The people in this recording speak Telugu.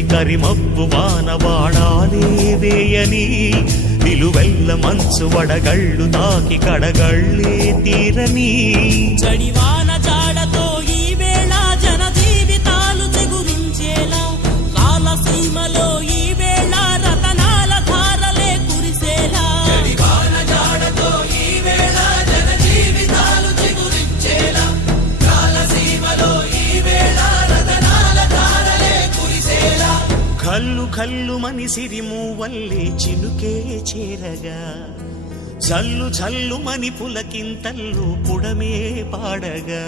చల్లటి కరిమబ్బు వాన వాడాలే వేయని నిలువెల్ల మంచు వడగళ్ళు తాకి కడగళ్ళే తీరని జడివాన జాడతో ఈ వేళ జన జీవితాలు చిగురించేలా రాలసీమలో ఈ వేళ రతనాల ధారలే కురిసేలా జడివాన జాడతో ఈ వేళ జన జీవితాలు చిగురించేలా రాలసీమలో ఈ వేళ రతనాల ధారలే కురిసేలా కల్లు కల్లు మని సిరిమూవల్లే చినుకే చేరగా జల్లు జల్లు మని పులకింతల్లు పుడమే పాడగా